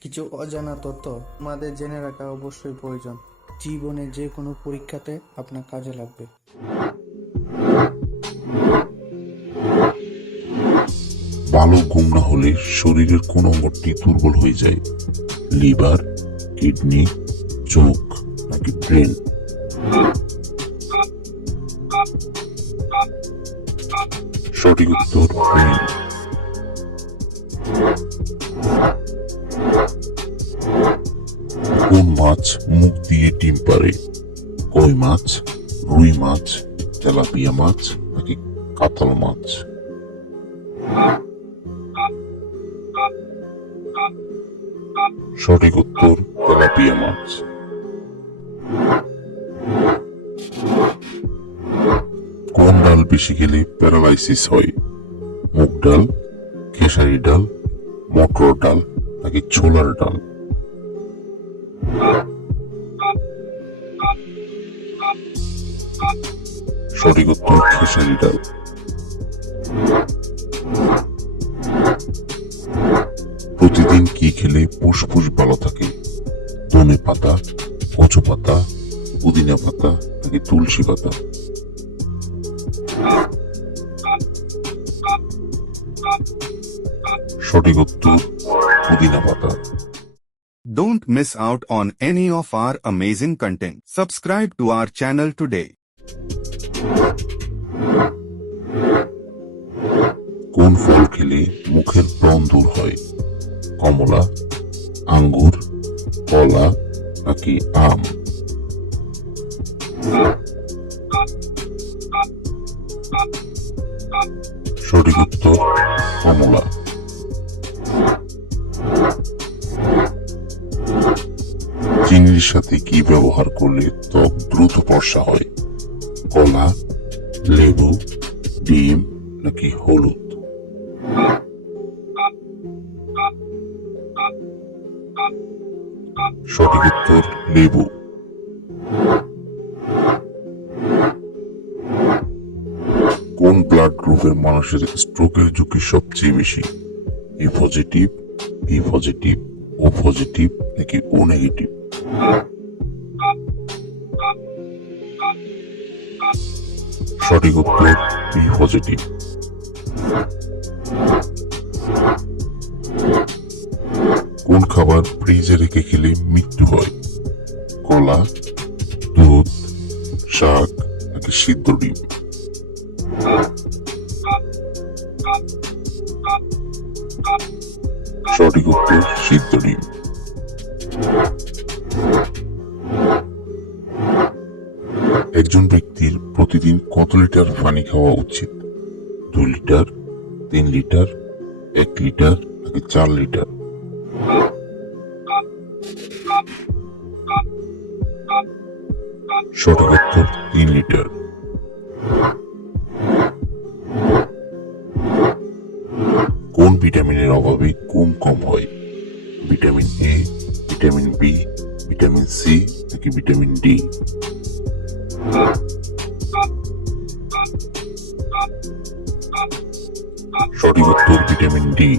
কিছু অজানা তথ্য আমাদের জেনে রাখা অবশ্যই প্রয়োজন। জীবনে যে কোনো পরীক্ষাতে আপনার কাজে লাগবে। ভালো ঘুম না হলে শরীরের কোন অঙ্গটি দুর্বল হয়ে যায়। লিভার, কিডনি, চোখ নাকি ব্রেন? সঠিক উত্তর ব্রেন কোন মাছ মুখ দিয়ে ডিম পারে কই মাছ? রুই মাছ? তেলাপিয়া মাছ? নাকি কাতল মাছ? সঠিক উত্তর, তেলাপিয়া মাছ। কোন ডাল বেশি খেলে প্যারালাইসিস হয়? মুগ ডাল, খেসারি ডাল, মটর ডাল, নাকি ছোলার ডাল? সঠিক উত্তর খেসারি ডাল প্রতিদিন কি খেলে ফুসফুস ভালো থাকে ধনে পাতা কচু পাতা পুদিনা পাতা নাকি তুলসী পাতা সঠিক উত্তর পুদিনা পাতা Don't miss out on any of our amazing content. Subscribe to our channel today. কোন ফল খেলে মুখের ব্রণ দূর হয়? কমলা, আঙ্গুর, কলা নাকি আম? সঠিক উত্তর, কমলা। চিনির সাথে কি ব্যবহার করলে ত্বক দ্রুত ফর্সা হয়? কলা লেবু ডিম নাকি হলুদ সঠিক উত্তর লেবু কোন ব্লাড গ্রুপের মানুষের স্ট্রোকের ঝুঁকি সবচেয়ে বেশি? A positive B positive O positive নাকি ও নেগেটিভ সঠিক উত্তর বি পজিটিভ। কোন খাবার ফ্রিজে রেখে খেলে মৃত্যু হয়? কলা, দুধ, শাক নাকি সিদ্ধ ডিম? সঠিক উত্তর সিদ্ধ ডিম। একজন প্রতিদিন কত লিটার পানি খাওয়া উচিত। দুই লিটার, তিন লিটার, এক লিটার নাকি চার লিটার। সঠিক উত্তর তিন লিটার। কোন ভিটামিনের অভাবে ঘুম কম হয়? Vitamin A, vitamin B, vitamin C, নাকি ভিটামিন ডি? সঠিক উত্তর ভিটামিন ডি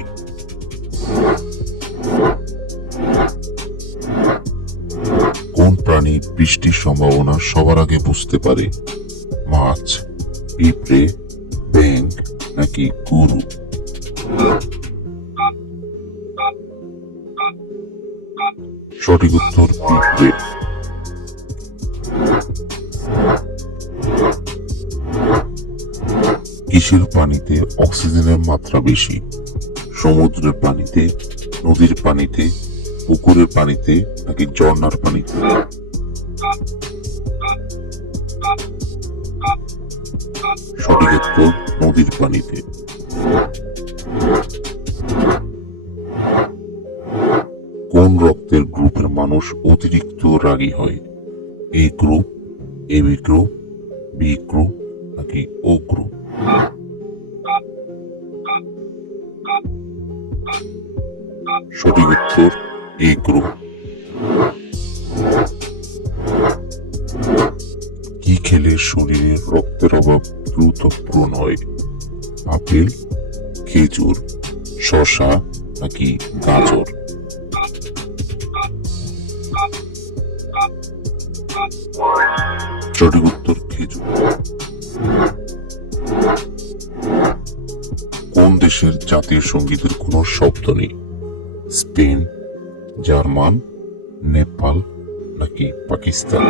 কোন প্রাণী বৃষ্টির সম্ভাবনা সবার আগে বুঝতে পারে? মাছ, পিঁপড়ে ব্যাং নাকি গরু? সঠিক উত্তর পিঁপড়ে। কিসের পানিতে অক্সিজেনের মাত্রা বেশি। সমুদ্রের পানিতে, নদীর পানিতে, পুকুরের পানিতে নাকি ঝর্ণার পানিতে? সঠিক উত্তর, নদীর পানিতে। কোন রক্তের গ্রুপের মানুষ অতিরিক্ত রাগী হয়? A group AB group, B group নাকি ও গ্রুপ? সঠিক উত্তর এ গ্রহ। কি খেলে শরীরে রক্তের অভাব দ্রুত পূরণ হয়? আপেল, খেজুর শশা নাকি গাজর? সঠিক উত্তর, খেজুর। দেশের জাতীয় সঙ্গীতের কোনো শব্দ নেই। স্পেন, জার্মান, নেপাল নাকি পাকিস্তান?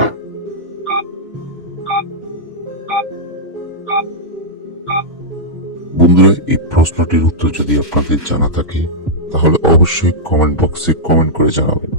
বন্ধুরা, এই প্রশ্নটির উত্তর যদি আপনাদের জানা থাকে, তাহলে অবশ্যই কমেন্ট বক্সে কমেন্ট করে জানাবেন।